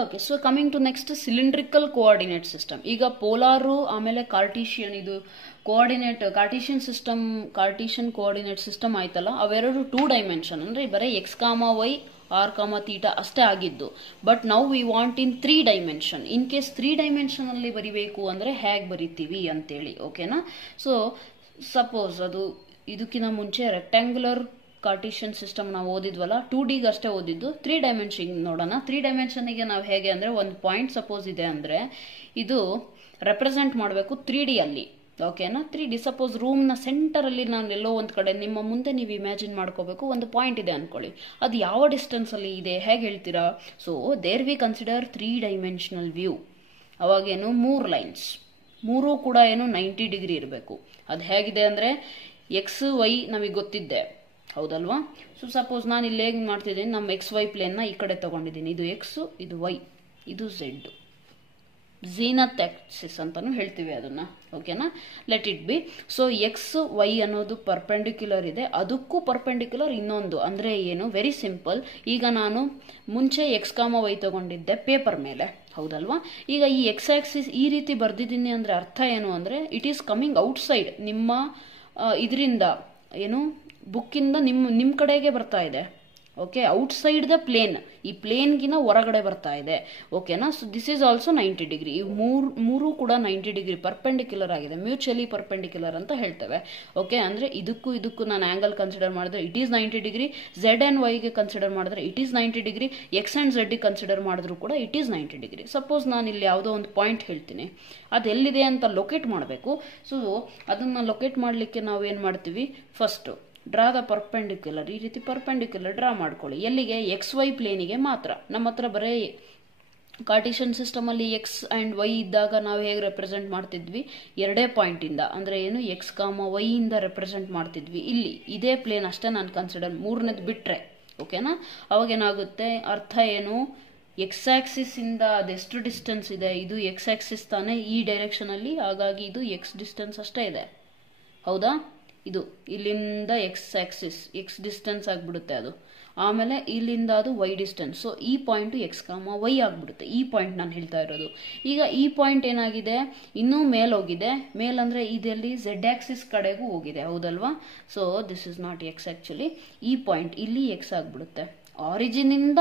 Okay, so coming to next cylindrical coordinate system. ಈಗ polar ಆಮೇಲೆ Cartesian, ಇದು coordinate Cartesian coordinate system ಆಯ್ತಲ್ಲ, ಅವೆರಡು 2 ಡೈಮೆನ್ಷನ್ ಅಂದ್ರೆ ಬರೀ ಎಕ್ಸ್ ಕಾಮ ವೈ ಆರ್ ಕಾಮ ತೀಟಾ ಅಷ್ಟೇ ಆಗಿದ್ದು. But now we want in 3 dimension. In case 3 dimension ಅಲ್ಲಿ ಬರಿಬೇಕು ಅಂದ್ರೆ ಹೇಗೆ ಬರಿತೀವಿ ಅಂತೇಳಿ, ಓಕೆನಾ. ಸೊ ಸಪೋಸ್ ಅದು ಇದಕ್ಕಿಂತ ಮುಂಚೆ ರೆಕ್ಟ್ಯಾಂಗ್ಯುಲರ್ ಕಾರ್ಟಿಷಿಯನ್ ಸಿಸ್ಟಮ್ ನಾವು ಓದಿದ್ವಲ್ಲ, 2Dಗೆ ಅಷ್ಟೇ ಓದಿದ್ದು. 3 ಡೈಮೆನ್ಷನ್ ನೋಡೋಣ. 3 ಡೈಮೆನ್ಷನ್ಗೆ ನಾವು ಹೇಗೆ ಅಂದ್ರೆ, ಒಂದು ಪಾಯಿಂಟ್ ಸಪೋಸ್ ಇದೆ ಅಂದ್ರೆ ಇದು ರೆಪ್ರೆಸೆಂಟ್ ಮಾಡಬೇಕು 3D ಅಲ್ಲಿ, ಓಕೆನಾ. 3D ಸಪೋಸ್ ರೂಮ್ ನ ಸೆಂಟರ್ ಅಲ್ಲಿ ನಾನು ಎಲ್ಲೋ ಒಂದ್ ಕಡೆ ನಿಮ್ಮ ಮುಂದೆ ನೀವು ಇಮ್ಯಾಜಿನ್ ಮಾಡ್ಕೋಬೇಕು, ಒಂದು ಪಾಯಿಂಟ್ ಇದೆ ಅನ್ಕೊಳ್ಳಿ, ಅದು ಯಾವ ಡಿಸ್ಟೆನ್ಸ್ ಅಲ್ಲಿ ಇದೆ ಹೇಗೆ ಹೇಳ್ತೀರಾ? So there we consider 3 dimensional view. ಅವಾಗೇನು 3 ಲೈನ್ಸ್, 3 ಕೂಡ ಏನು 90 ಡಿಗ್ರಿ ಇರಬೇಕು. ಅದು ಹೇಗಿದೆ ಅಂದ್ರೆ ಎಕ್ಸ್ ವೈ ನಮಗೆ ಗೊತ್ತಿದ್ದೆ, ಹೌದಲ್ವಾ. ಸೊ ಸಪೋಸ್ ನಾನು ಇಲ್ಲಿ ಹೇಗೆ ಮಾಡ್ತಿದ್ದೀನಿ, ನಮ್ಮ ಎಕ್ಸ್ ವೈ ಪ್ಲೇನ್ ನ ಈ ಕಡೆ ತಗೊಂಡಿದ್ದೀನಿ. ಇದು ಎಕ್ಸ್, ಇದು ವೈ, ಇದು ಝೆಡ್, ಝೀನತ್ ಆಕ್ಸಿಸ್ ಅಂತಾನು ಹೇಳ್ತೀವಿ ಅದನ್ನ, ಓಕೆನಾ. Let it be. So x y ಅನ್ನೋದು ಪರ್ಪೆಂಡಿಕ್ಯುಲರ್ ಇದೆ, ಅದಕ್ಕೂ ಪರ್ಪೆಂಡಿಕ್ಯುಲರ್ ಇನ್ನೊಂದು ಅಂದ್ರೆ ಏನು, ವೆರಿ ಸಿಂಪಲ್. ಈಗ ನಾನು ಮುಂಚೆ ಎಕ್ಸ್ ಕಾಮ ವೈ ತಗೊಂಡಿದ್ದೆ ಪೇಪರ್ ಮೇಲೆ, ಹೌದಲ್ವಾ. ಈಗ ಈ ಎಕ್ಸ್ ಆಕ್ಸಿಸ್ ಈ ರೀತಿ ಬರ್ದಿದ್ದೀನಿ ಅಂದ್ರೆ ಅರ್ಥ ಏನು ಅಂದ್ರೆ, it is coming outside, ನಿಮ್ಮ ಇದರಿಂದ ಏನು ಬುಕ್ಕಿಂದ ನಿಮ್ ಕಡೆಗೆ ಬರ್ತಾ ಇದೆ, okay. Outside the plane, ಈ ಪ್ಲೇನ್ಗಿನ ಹೊರಗಡೆ ಬರ್ತಾ ಇದೆ, ಓಕೆನಾ. So this is also 90 degree. ಈ ಮೂರು ಕೂಡ 90 ಡಿಗ್ರಿ ಪರ್ಪೆಂಡಿಕ್ಯುಲರ್ ಆಗಿದೆ, ಮ್ಯೂಚುಯಲಿ ಪರ್ಪೆಂಡಿಕ್ಯುಲರ್ ಅಂತ ಹೇಳ್ತೇವೆ, ಓಕೆ. ಅಂದ್ರೆ ಇದಕ್ಕೂ ನಾನು ಆಂಗಲ್ ಕನ್ಸಿಡರ್ ಮಾಡಿದ್ರೆ it is 90 degree, z and ವೈಗೆ ಕನ್ಸಿಡರ್ ಮಾಡಿದ್ರೆ it is 90 degree, x and z consider ಮಾಡಿದ್ರು ಕೂಡ ಇಟ್ ಈಸ್ 90 ಡಿಗ್ರಿ. ಸಪೋಸ್ ನಾನು ಇಲ್ಲಿ ಯಾವುದೋ ಒಂದು ಪಾಯಿಂಟ್ ಹೇಳ್ತೀನಿ, ಅದು ಎಲ್ಲಿದೆ ಅಂತ ಲೊಕೇಟ್ ಮಾಡಬೇಕು. ಸೊ ಅದನ್ನ ಲೊಕೇಟ್ ಮಾಡಲಿಕ್ಕೆ ನಾವು ಏನ್ ಮಾಡ್ತೀವಿ, ಫಸ್ಟ್ ಡ್ರಾ ದ ಪರ್ಪೆಂಡಿಕ್ಯುಲರ್. ಈ ರೀತಿ ಪರ್ಪೆಂಡಿಕ್ಯುಲರ್ ಡ್ರಾ ಮಾಡ್ಕೊಳ್ಳಿ. ಎಲ್ಲಿಗೆ? ಎಕ್ಸ್ ವೈ ಪ್ಲೇನಿಗೆ ಮಾತ್ರ. ನಮ್ಮ ಹತ್ರ ಬರೀ ಕಾರ್ಟಿಷಿಯನ್ ಸಿಸ್ಟಮ್ ಅಲ್ಲಿ ಎಕ್ಸ್ ಅಂಡ್ ವೈ ಇದ್ದಾಗ ನಾವು ಹೇಗೆ ರೆಪ್ರೆಸೆಂಟ್ ಮಾಡ್ತಿದ್ವಿ, 2 ಪಾಯಿಂಟ್ ಇಂದ, ಅಂದ್ರೆ ಏನು ಎಕ್ಸ್ ಕಾಮ ವೈ ಇಂದ ರೆಪ್ರೆಸೆಂಟ್ ಮಾಡ್ತಿದ್ವಿ. ಇಲ್ಲಿ ಇದೇ ಪ್ಲೇನ್ ಅಷ್ಟೇ ನಾನು ಕನ್ಸಿಡರ್, 3ನೇದು ಬಿಟ್ರೆ, ಓಕೆನಾ. ಅವಾಗ ಏನಾಗುತ್ತೆ, ಅರ್ಥ ಏನು, ಎಕ್ಸ್ ಆಕ್ಸಿಸ್ ಇಂದ ಅದೆಷ್ಟು ಡಿಸ್ಟೆನ್ಸ್ ಇದೆ, ಇದು ಎಕ್ಸ್ ಆಕ್ಸಿಸ್ ತಾನೇ ಈ ಡೈರೆಕ್ಷನ್ ಅಲ್ಲಿ, ಹಾಗಾಗಿ ಇದು ಎಕ್ಸ್ ಡಿಸ್ಟೆನ್ಸ್ ಅಷ್ಟೇ ಇದೆ, ಹೌದಾ. ಇದು ಇಲ್ಲಿಂದ ಎಕ್ಸ್ ಆಕ್ಸಿಸ್, ಎಕ್ಸ್ ಡಿಸ್ಟೆನ್ಸ್ ಆಗ್ಬಿಡುತ್ತೆ ಅದು. ಆಮೇಲೆ ಇಲ್ಲಿಂದ ಅದು ವೈ ಡಿಸ್ಟೆನ್ಸ್. ಸೊ ಈ ಪಾಯಿಂಟ್ ಎಕ್ಸ್ ಕಾಮ ವೈ ಆಗ್ಬಿಡುತ್ತೆ. ಈ ಪಾಯಿಂಟ್ ನಾನು ಹೇಳ್ತಾ ಇರೋದು. ಈಗ ಈ ಪಾಯಿಂಟ್ ಏನಾಗಿದೆ, ಇನ್ನೂ ಮೇಲ್ ಹೋಗಿದೆ. ಮೇಲ್ ಅಂದ್ರೆ ಇದೆಲ್ಲಿ ಝೆಡ್ ಆಕ್ಸಿಸ್ ಕಡೆಗೂ ಹೋಗಿದೆ, ಹೌದಲ್ವಾ. So this is not X actually. ಈ ಪಾಯಿಂಟ್ ಇಲ್ಲಿ ಎಕ್ಸ್ ಆಗ್ಬಿಡುತ್ತೆ. ಆರಿಜಿನ್ ಇಂದ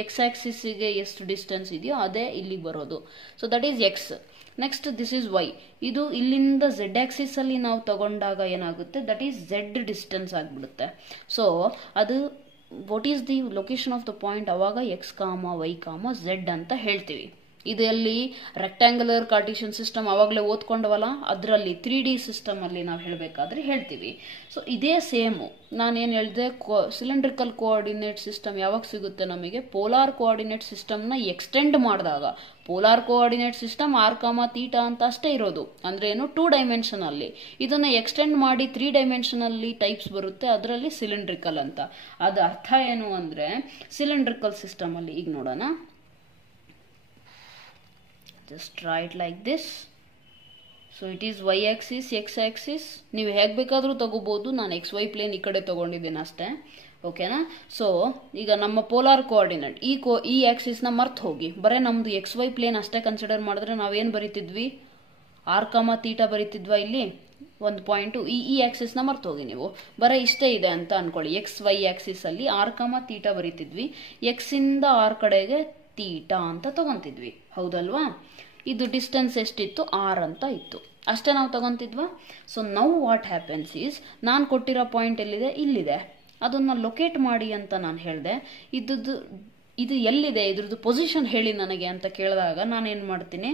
ಎಕ್ಸ್ ಆಕ್ಸಿಸ್ಗೆ ಎಷ್ಟು ಡಿಸ್ಟೆನ್ಸ್ ಇದೆಯೋ ಅದೇ ಇಲ್ಲಿಗೆ ಬರೋದು. So that is X. Next this is why. ಇದು ಇಲ್ಲಿಂದ ಝೆಡ್ ಆಕ್ಸಿಸ್ ಅಲ್ಲಿ ನಾವು ತಗೊಂಡಾಗ ಏನಾಗುತ್ತೆ, ದಟ್ ಈಸ್ ಝೆಡ್ ಡಿಸ್ಟೆನ್ಸ್ ಆಗ್ಬಿಡುತ್ತೆ. ಸೊ ಅದು what is the location of the point, ಅವಾಗ ಎಕ್ಸ್ ಕಾಮ ವೈ ಕಾಮ ಝೆಡ್ ಅಂತ ಹೇಳ್ತೀವಿ. ಇದರಲ್ಲಿ ರೆಕ್ಟ್ಯಾಂಗ್ಯುಲರ್ ಕಾರ್ಟಿಷಿಯನ್ ಸಿಸ್ಟಮ್ ಅವಾಗಲೇ ಓದ್ಕೊಂಡವಲ್ಲ, ಅದರಲ್ಲಿ 3D ಸಿಸ್ಟಮ್ ಅಲ್ಲಿ ನಾವು ಹೇಳಬೇಕಾದ್ರೆ ಹೇಳ್ತೀವಿ. ಸೊ ಇದೇ ಸೇಮು ನಾನೇನು ಹೇಳಿದೆ, ಸಿಲಿಂಡ್ರಿಕಲ್ ಕೋಆರ್ಡಿನೇಟ್ ಸಿಸ್ಟಮ್ ಯಾವಾಗ ಸಿಗುತ್ತೆ ನಮಗೆ, ಪೋಲಾರ್ ಕೋಆರ್ಡಿನೇಟ್ ಸಿಸ್ಟಮ್ನ ಎಕ್ಸ್ಟೆಂಡ್ ಮಾಡಿದಾಗ. ಪೋಲಾರ್ ಕೋಆರ್ಡಿನೇಟ್ ಸಿಸ್ಟಮ್ ಆರ್ ಕಾಮ ತೀಟಾ ಅಂತ ಅಷ್ಟೇ ಇರೋದು, ಅಂದ್ರೆ ಏನು 2 ಡೈಮೆನ್ಷನ್ ಅಲ್ಲಿ. ಇದನ್ನ ಎಕ್ಸ್ಟೆಂಡ್ ಮಾಡಿ 3 ಡೈಮೆನ್ಷನ್ ಅಲ್ಲಿ ಟೈಪ್ಸ್ ಬರುತ್ತೆ, ಅದರಲ್ಲಿ ಸಿಲಿಂಡ್ರಿಕಲ್ ಅಂತ. ಅದು ಅರ್ಥ ಏನು ಅಂದ್ರೆ, ಸಿಲಿಂಡ್ರಿಕಲ್ ಸಿಸ್ಟಮ್ ಅಲ್ಲಿ ಈಗ ನೋಡೋಣ. Just try it like this. So it is y axis, x axis. ನೀವು ಹೇಗೆ ಬೇಕಾದರೂ ತಗೋಬಹುದು. ನಾನು ಎಕ್ಸ್ ವೈ ಪ್ಲೇನ್ ಈ ಕಡೆ ತಗೊಂಡಿದ್ದೇನೆ ಅಷ್ಟೇ, ಓಕೆನಾ. ಸೊ ಈಗ ನಮ್ಮ ಪೋಲಾರ್ ಕೋಆರ್ಡಿನೇಟ್ ಈ ಆಕ್ಸಿಸ್ ನ ಮರ್ತ್ ಹೋಗಿ, ಬರೇ ನಮ್ದು ಎಕ್ಸ್ ವೈ ಪ್ಲೇನ್ ಅಷ್ಟೇ ಕನ್ಸಿಡರ್ ಮಾಡಿದ್ರೆ ನಾವೇನ್ ಬರೀತಿದ್ವಿ, ಆರ್ ಕಾಮ ತೀಟಾ ಬರೀತಿದ್ವಾ. ಇಲ್ಲಿ ಒಂದು ಪಾಯಿಂಟ್ ಈ ಆಕ್ಸಿಸ್ ನ ಮರ್ತ್ ಹೋಗಿ ನೀವು, ಬರೀ ಇಷ್ಟೇ ಇದೆ ಅಂತ ಅನ್ಕೊಳ್ಳಿ. ಎಕ್ಸ್ ವೈ ಆಕ್ಸಿಸ್ ಅಲ್ಲಿ ಆರ್ ಕಾಮ ತೀಟಾ ಬರೀತಿದ್ವಿ, ಎಕ್ಸ್ ಇಂದ ಆರ್ ಕಡೆಗೆ ತೀಟಾ ಅಂತ ತಗೊಂತಿದ್ವಿ, ಹೌದಲ್ವಾ. ಇದು ಡಿಸ್ಟೆನ್ಸ್ ಎಷ್ಟಿತ್ತು, ಆರ್ ಅಂತ ಇತ್ತು, ಅಷ್ಟೇ ನಾವು ತಗೊಂತಿದ್ವಾ. So now what happens is, ನಾನು ಕೊಟ್ಟಿರೋ ಪಾಯಿಂಟ್ ಎಲ್ಲಿದೆ, ಇಲ್ಲಿದೆ, ಅದನ್ನ ಲೊಕೇಟ್ ಮಾಡಿ ಅಂತ ನಾನು ಹೇಳಿದೆ. ಇದು ಎಲ್ಲಿದೆ, ಇದ್ರದ್ದು ಪೊಸಿಷನ್ ಹೇಳಿ ನನಗೆ ಅಂತ ಕೇಳಿದಾಗ ನಾನು ಏನ್ ಮಾಡ್ತೀನಿ,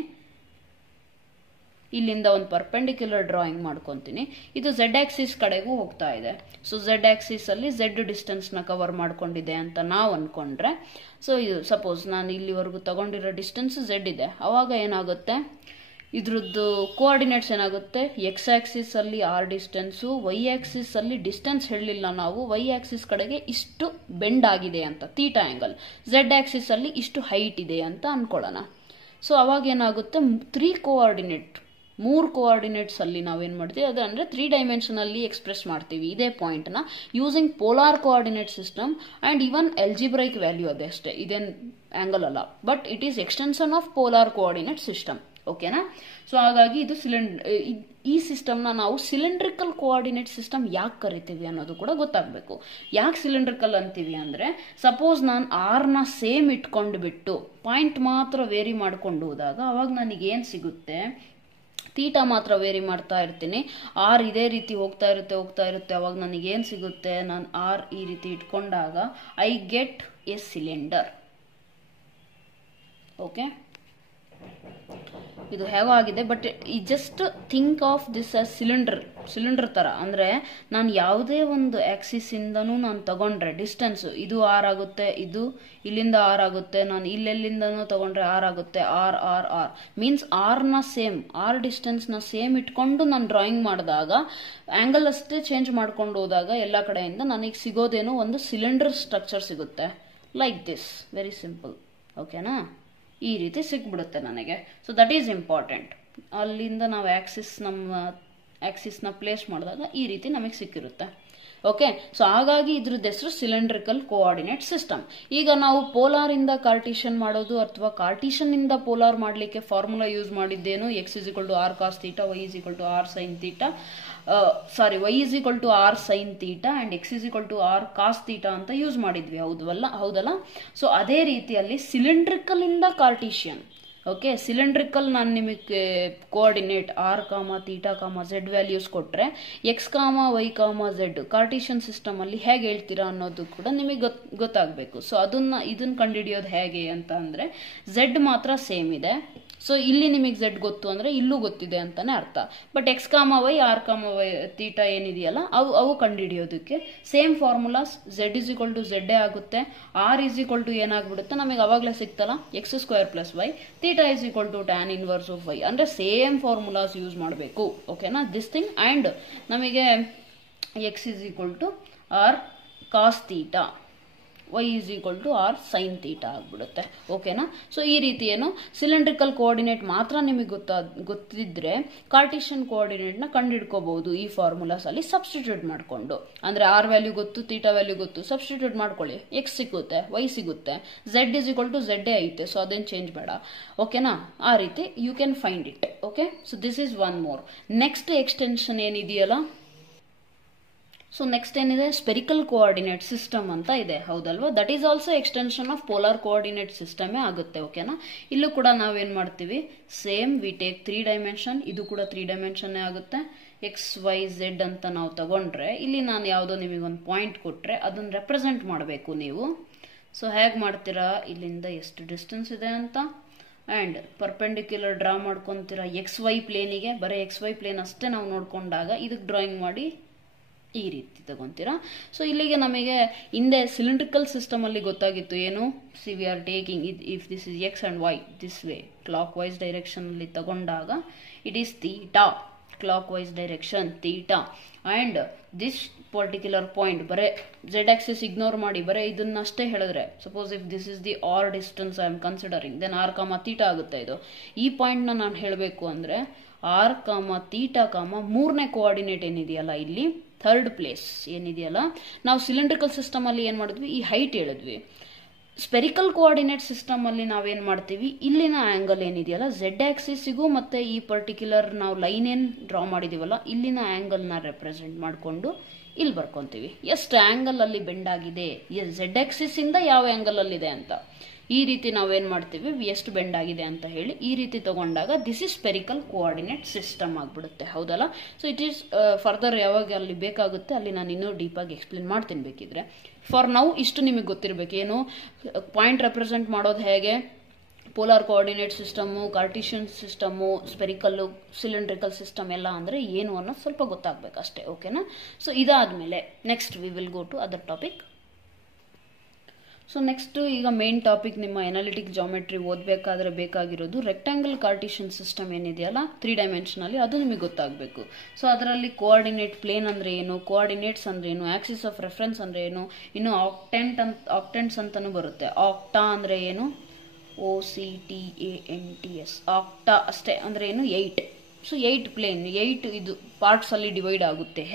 ಇಲ್ಲಿಂದ ಒಂದು ಪರ್ಪೆಂಡಿಕ್ಯುಲರ್ ಡ್ರಾಯಿಂಗ್ ಮಾಡ್ಕೊಂತೀನಿ. ಇದು ಝೆಡ್ ಆಕ್ಸಿಸ್ ಕಡೆಗೂ ಹೋಗ್ತಾ ಇದೆ. ಸೊ ಝೆಡ್ ಆಕ್ಸಿಸ್ ಅಲ್ಲಿ ಝೆಡ್ ಡಿಸ್ಟೆನ್ಸ್ ನ ಕವರ್ ಮಾಡ್ಕೊಂಡಿದೆ ಅಂತ ನಾವು ಅನ್ಕೊಂಡ್ರೆ, ಸೊ ಇದು ಸಪೋಸ್ ನಾನು ಇಲ್ಲಿವರೆಗೂ ತಗೊಂಡಿರೋ ಡಿಸ್ಟೆನ್ಸ್ ಝೆಡ್ ಇದೆ, ಅವಾಗ ಏನಾಗುತ್ತೆ, ಇದ್ರದ್ದು ಕೋಆರ್ಡಿನೇಟ್ಸ್ ಏನಾಗುತ್ತೆ, ಎಕ್ಸ್ ಆಕ್ಸಿಸ್ ಅಲ್ಲಿ ಆರ್ ಡಿಸ್ಟೆನ್ಸು, ವೈ ಆಕ್ಸಿಸ್ ಅಲ್ಲಿ ಡಿಸ್ಟೆನ್ಸ್ ಹೇಳಲಿಲ್ಲ ನಾವು, ವೈ ಆಕ್ಸಿಸ್ ಕಡೆಗೆ ಇಷ್ಟು ಬೆಂಡ್ ಆಗಿದೆ ಅಂತ ತೀಟಾ ಆಂಗಲ್, ಝೆಡ್ ಆಕ್ಸಿಸ್ ಅಲ್ಲಿ ಇಷ್ಟು ಹೈಟ್ ಇದೆ ಅಂತ ಅನ್ಕೊಳ್ಳೋಣ. ಸೊ ಅವಾಗ ಏನಾಗುತ್ತೆ, 3 ಕೋಆರ್ಡಿನೇಟ್ ಮೂರು ಕೋಆರ್ಡಿನೇಟ್ಸ್ ಅಲ್ಲಿ ನಾವೇನ್ ಮಾಡ್ತೀವಿ ಅದು ಅಂದ್ರೆ 3 ಡೈಮೆನ್ಷನಲ್ಲಿ ಎಕ್ಸ್ಪ್ರೆಸ್ ಮಾಡ್ತೀವಿ ಇದೇ ಪಾಯಿಂಟ್ ನ using polar coordinate system and even algebraic value ಅದೇ ಅಷ್ಟೇ, ಇದೇನ್ ಆಂಗಲ್ ಅಲ್ಲ, but it is extension of polar coordinate system. ಓಕೆನಾ? ಸೊ ಹಾಗಾಗಿ ಇದು ಈ ಸಿಸ್ಟಮ್ನ ನಾವು ಸಿಲಿಂಡ್ರಿಕಲ್ ಕೋಆರ್ಡಿನೇಟ್ ಸಿಸ್ಟಮ್ ಯಾಕೆ ಕರಿತೀವಿ ಅನ್ನೋದು ಕೂಡ ಗೊತ್ತಾಗಬೇಕು. ಯಾಕೆ ಸಿಲಿಂಡ್ರಿಕಲ್ ಅಂತೀವಿ ಅಂದರೆ, ಸಪೋಸ್ ನಾನು ಆರ್ನ ಸೇಮ್ ಇಟ್ಕೊಂಡು ಬಿಟ್ಟು ಪಾಯಿಂಟ್ ಮಾತ್ರ ವೇರಿ ಮಾಡ್ಕೊಂಡು ಹೋದಾಗ ಅವಾಗ ನನಗೇನು ಸಿಗುತ್ತೆ, ತೀಟಾ ಮಾತ್ರ ವೇರಿ ಮಾಡ್ತಾ ಇರ್ತೀನಿ, ಆರ್ ಇದೇ ರೀತಿ ಹೋಗ್ತಾ ಇರುತ್ತೆ ಅವಾಗ ನನಗೇನು ಸಿಗುತ್ತೆ, ನಾನು ಆರ್ ಈ ರೀತಿ ಇಟ್ಕೊಂಡಾಗ I get a cylinder. Okay, ಇದು ಹೇಗೋ ಆಗಿದೆ, ಬಟ್ ಈ just think of this as cylinder ತರ. ಅಂದ್ರೆ ನಾನು ಯಾವುದೇ ಒಂದು ಆಕ್ಸಿಸ್ ಇಂದನೂ ನಾನು ತಗೊಂಡ್ರೆ ಡಿಸ್ಟೆನ್ಸ್ ಇದು ಆರ್ ಆಗುತ್ತೆ, ಇದು ಇಲ್ಲಿಂದ ಆರ್ ಆಗುತ್ತೆ, ನಾನು ಇಲ್ಲೆಲ್ಲಿಂದನೂ ತಗೊಂಡ್ರೆ ಆರ್ ಆಗುತ್ತೆ, ಆರ್ ಆರ್ ಆರ್ ಮೀನ್ಸ್ ಆರ್ನ ಸೇಮ್, ಆರ್ ಡಿಸ್ಟೆನ್ಸ್ನ ಸೇಮ್ ಇಟ್ಕೊಂಡು ನಾನು ಡ್ರಾಯಿಂಗ್ ಮಾಡಿದಾಗ ಆಂಗಲ್ ಅಷ್ಟೇ ಚೇಂಜ್ ಮಾಡ್ಕೊಂಡು ಹೋದಾಗ ಎಲ್ಲ ಕಡೆಯಿಂದ ನನಗೆ ಸಿಗೋದೇನೋ ಒಂದು ಸಿಲಿಂಡರ್ ಸ್ಟ್ರಕ್ಚರ್ ಸಿಗುತ್ತೆ, ಲೈಕ್ ದಿಸ್. Very simple. ಓಕೆನಾ? ಈ ರೀತಿ ಸಿಕ್ಬಿಡುತ್ತೆ ನನಗೆ. So that is important. ಅಲ್ಲಿಂದ ನಾವು ಆಕ್ಸಿಸ್ನ ಪ್ಲೇಸ್ ಮಾಡಿದಾಗ ಈ ರೀತಿ ನಮಗೆ ಸಿಕ್ಕಿರುತ್ತೆ. ಓಕೆ, ಸೊ ಹಾಗಾಗಿ ಇದ್ರದ್ದು ಹೆಸರು ಸಿಲಿಂಡ್ರಿಕಲ್ ಕೋಆರ್ಡಿನೇಟ್ ಸಿಸ್ಟಮ್. ಈಗ ನಾವು ಪೋಲಾರ್ ಇಂದ ಕಾರ್ಟಿಷನ್ ಮಾಡೋದು ಅಥವಾ ಕಾರ್ಟಿಷನ್ ಇಂದ ಪೋಲಾರ್ ಮಾಡಲಿಕ್ಕೆ ಫಾರ್ಮುಲಾ ಯೂಸ್ ಮಾಡಿದ್ದೇನು, x is equal to r cos theta, y is equal to r sin theta, y is equal to r sin theta and x is equal to r cos theta ಅಂತ use ಮಾಡಿದ್ವಿ, ಹೌದಲ್ಲ? So ಅದೇ ರೀತಿಯಲ್ಲಿ cylindrical ಇಂದ Cartesian. Okay, cylindrical ನಾನು ನಿಮಗೆ coordinate R comma theta ಕಾಮ Z values ಕೊಟ್ರೆ ಎಕ್ಸ್ ಕಾಮ ವೈ ಕಾಮ ಝೆಡ್ ಕಾರ್ಟಿಷನ್ ಸಿಸ್ಟಮ್ ಅಲ್ಲಿ ಹೇಗೆ ಹೇಳ್ತೀರಾ ಅನ್ನೋದು ಕೂಡ ನಿಮಗೆ ಗೊತ್ತಾಗಬೇಕು. ಸೊ ಇದನ್ನ ಕಂಡುಹಿಡಿಯೋದು ಹೇಗೆ ಅಂತ ಅಂದ್ರೆ, ಝೆಡ್ ಮಾತ್ರ ಸೇಮ್ ಇದೆ, ಸೊ ಇಲ್ಲಿ ನಿಮಗೆ ಝೆಡ್ ಗೊತ್ತು ಅಂದ್ರೆ ಇಲ್ಲೂ ಗೊತ್ತಿದೆ ಅಂತಾನೆ ಅರ್ಥ. But x comma y r comma y theta ಏನಿದೆಯಲ್ಲ ಅವು ಕಂಡುಹಿಡಿಯೋದಕ್ಕೆ same formulas, z is equal to z ಆಗುತ್ತೆ, ಆರ್ ಇಸ್ ಈಕ್ವಲ್ ಟು ಏನಾಗ್ಬಿಡುತ್ತೆ ನಮಗೆ ಅವಾಗಲೇ ಸಿಕ್ತಲ್ಲ x square plus y, theta is equal to tan inverse of y. ಅಂದ್ರೆ same formulas use ಮಾಡಬೇಕು. ಓಕೆನಾ? This thing. ಅಂಡ್ ನಮಗೆ x is equal to r cos theta, y is equal to r sin theta ಆಗ್ಬಿಡುತ್ತೆ. ಓಕೆನಾ? So ಈ ರೀತಿ ಏನು cylindrical coordinate ಮಾತ್ರ ನಿಮಗೆ ಗೊತ್ತಿದ್ರೆ ಕಾರ್ಟಿಷನ್ ಕೋಆರ್ಡಿನೇಟ್ ನ ಕಂಡುಹಿಡ್ಕೋಬಹುದು ಈ ಫಾರ್ಮುಲಾಸ್ ಅಲ್ಲಿ ಸಬ್ಸ್ಟಿಟ್ಯೂಟ್ ಮಾಡ್ಕೊಂಡು. ಅಂದ್ರೆ ಆರ್ ವ್ಯಾಲ್ಯೂ ಗೊತ್ತು, ಥೀಟಾ ವ್ಯಾಲ್ಯೂ ಗೊತ್ತು, ಸಬ್ಸ್ಟಿಟ್ಯೂಟ್ ಮಾಡ್ಕೊಳ್ಳಿ, ಎಕ್ಸ್ ಸಿಗುತ್ತೆ, ವೈ ಸಿಗುತ್ತೆ, z is equal to z ಐತೆ, ಸೊ ಅದೇನು ಚೇಂಜ್ ಬೇಡ. ಓಕೆನಾ? ಆ ರೀತಿ you can find it. Okay, so this is one more. Next extension ಏನಿದೆಯಲ್ಲ, ಸೊ ನೆಕ್ಸ್ಟ್ ಏನಿದೆ, ಸ್ಪೆರಿಕಲ್ ಕೋಆರ್ಡಿನೇಟ್ ಸಿಸ್ಟಮ್ ಅಂತ ಇದೆ, ಹೌದಲ್ವಾ? That is also extension of polar coordinate ಸಿಸ್ಟಮೇ ಆಗುತ್ತೆ. ಓಕೆನಾ? ಇಲ್ಲೂ ಕೂಡ ನಾವೇನ್ ಮಾಡ್ತೀವಿ, ಸೇಮ್ ವಿ ಟೇಕ್ 3 ಡೈಮೆನ್ಷನ್, ಇದು ಕೂಡ 3 ಡೈಮೆನ್ಷನ್ ಆಗುತ್ತೆ. ಎಕ್ಸ್ ವೈ ಝೆಡ್ ಅಂತ ನಾವು ತಗೊಂಡ್ರೆ ಇಲ್ಲಿ ನಾನು ಯಾವುದೋ ನಿಮಗೊಂದು ಪಾಯಿಂಟ್ ಕೊಟ್ರೆ ಅದನ್ನ ರೆಪ್ರೆಸೆಂಟ್ ಮಾಡಬೇಕು ನೀವು. ಸೊ ಹೇಗೆ ಮಾಡ್ತೀರಾ, ಇಲ್ಲಿಂದ ಎಷ್ಟು ಡಿಸ್ಟೆನ್ಸ್ ಇದೆ ಅಂತ ಅಂಡ್ ಪರ್ಪೆಂಡಿಕ್ಯುಲರ್ ಡ್ರಾ ಮಾಡ್ಕೊಂತೀರಾ ಎಕ್ಸ್ ವೈ ಪ್ಲೇನಿಗೆ, ಬರೀ ಎಕ್ಸ್ ವೈ ಪ್ಲೇನ್ ಅಷ್ಟೇ ನಾವು ನೋಡ್ಕೊಂಡಾಗ ಇದಕ್ಕೆ ಡ್ರಾಯಿಂಗ್ ಮಾಡಿ ಈ ರೀತಿ ತಗೊಂತೀರಾ. ಸೊ ಇಲ್ಲಿಗೆ ನಮಗೆ ಹಿಂದೆ ಸಿಲಿಂಡ್ರಿಕಲ್ ಸಿಸ್ಟಮ್ ಅಲ್ಲಿ ಗೊತ್ತಾಗಿತ್ತು ಏನು, see we are taking if this is x and y this way clockwise direction ಅಲ್ಲಿ ತಗೊಂಡಾಗ it is theta, clockwise direction theta, and this particular point ಬರೇ ಝೆಡ್ ಆಕ್ಸಿಸ್ ಇಗ್ನೋರ್ ಮಾಡಿ ಬರೇ ಇದನ್ನಷ್ಟೇ ಹೇಳಿದ್ರೆ, suppose if this is the R distance I am considering, then R comma theta ಆಗುತ್ತೆ. ಇದು ಈ ಪಾಯಿಂಟ್ ನಾನು ಹೇಳಬೇಕು ಅಂದ್ರೆ ಆರ್ ಕಾಮ ಥೀಟಾ ಕಾಮ ಮೂರನೇ ಕೋಆರ್ಡಿನೇಟ್ ಏನಿದೆಯಲ್ಲ ಇಲ್ಲಿ ಥರ್ಡ್ ಪ್ಲೇಸ್ ಏನಿದೆಯಲ್ಲ, ನಾವು ಸಿಲಿಂಡ್ರಿಕಲ್ ಸಿಸ್ಟಮ್ ಅಲ್ಲಿ ಏನ್ ಮಾಡಿದ್ವಿ, ಈ ಹೈಟ್ ಹೇಳಿದ್ವಿ. ಸ್ಪೆರಿಕಲ್ ಕೋಆರ್ಡಿನೇಟ್ ಸಿಸ್ಟಮ್ ಅಲ್ಲಿ ನಾವೇನ್ ಮಾಡ್ತೀವಿ, ಇಲ್ಲಿನ ಆಂಗಲ್ ಏನಿದೆಯಲ್ಲ ಝೆಡ್ ಆಕ್ಸಿಸ್ಗೂ ಮತ್ತೆ ಈ ಪರ್ಟಿಕ್ಯುಲರ್ ನಾವು ಲೈನ್ ಏನ್ ಡ್ರಾ ಮಾಡಿದೀವಲ್ಲ ಇಲ್ಲಿನ ಆಂಗಲ್ ನ ರೆಪ್ರೆಸೆಂಟ್ ಮಾಡ್ಕೊಂಡು ಇಲ್ಲಿ ಬರ್ಕೊಂತೀವಿ ಎಷ್ಟು ಆಂಗಲ್ ಅಲ್ಲಿ ಬೆಂಡ್ ಆಗಿದೆ, ಝೆಡ್ ಆಕ್ಸಿಸ್ ಇಂದ ಯಾವ ಆಂಗಲ್ ಅಲ್ಲಿ ಇದೆ ಅಂತ. ಈ ರೀತಿ ನಾವೇನ್ ಮಾಡ್ತೀವಿ, ಎಷ್ಟು ಬೆಂಡ್ ಆಗಿದೆ ಅಂತ ಹೇಳಿ ಈ ರೀತಿ ತಗೊಂಡಾಗ this is spherical coordinate system ಆಗ್ಬಿಡುತ್ತೆ, ಹೌದಲ್ಲ? ಸೊ ಇಟ್ ಈಸ್ ಫರ್ದರ್ ಯಾವಾಗ ಅಲ್ಲಿ ಬೇಕಾಗುತ್ತೆ ಅಲ್ಲಿ ನಾನು ಇನ್ನೂ ಡೀಪ್ ಆಗಿ ಎಕ್ಸ್ಪ್ಲೇನ್ ಮಾಡ್ತೀನಿ ಬೇಕಿದ್ರೆ. ಫಾರ್ ನೌ ಇಷ್ಟು ನಿಮಗೆ ಗೊತ್ತಿರಬೇಕು, ಏನು ಪಾಯಿಂಟ್ ರೆಪ್ರೆಸೆಂಟ್ ಮಾಡೋದು ಹೇಗೆ, polar coordinate system, Cartesian system, spherical, cylindrical system ಎಲ್ಲ ಅಂದ್ರೆ ಏನು ಅನ್ನೋದು ಸ್ವಲ್ಪ ಗೊತ್ತಾಗಬೇಕು ಅಷ್ಟೇ. ಓಕೆನಾ? ಸೊ ಇದಾದ್ಮೇಲೆ next we will go to other topic. So next ಈಗ ಮೇನ್ ಟಾಪಿಕ್ ನಿಮ್ಮ ಎನಾಲಿಟಿಕ್ ಜಾಮೆಟ್ರಿ ಓದಬೇಕಾದ್ರೆ ಬೇಕಾಗಿರೋದು ರೆಕ್ಟಾಂಗಲ್ ಕಾರ್ಟಿಷಿಯನ್ ಸಿಸ್ಟಮ್ ಏನಿದೆಯಲ್ಲ 3 ಡೈಮೆನ್ಷನಲ್ಲಿ, ಅದು ನಿಮಗೆ ಗೊತ್ತಾಗಬೇಕು. ಸೊ ಅದರಲ್ಲಿ ಕೋಆರ್ಡಿನೇಟ್ ಪ್ಲೇನ್ ಅಂದ್ರೆ ಏನು, ಕೋಆರ್ಡಿನೇಟ್ಸ್ ಅಂದ್ರೆ ಏನು, ಆಕ್ಸಿಸ್ ಆಫ್ ರೆಫರೆನ್ಸ್ ಅಂದ್ರೆ ಏನು, ಇನ್ನು ಆಕ್ಟೆಂಟ್ಸ್ ಅಂತಾನು ಬರುತ್ತೆ. ಆಕ್ಟಾ ಅಂದ್ರೆ ಏನು, OCTANTS, ಆಕ್ಟಾ ಅಷ್ಟೇ ಅಂದ್ರೆ ಏನು 8. ಸೊ 8 ಪ್ಲೇನ್ 8 ಇದು ಪಾರ್ಟ್ಸ್ ಅಲ್ಲಿ ಡಿವೈಡ್ ಆಗುತ್ತೆ.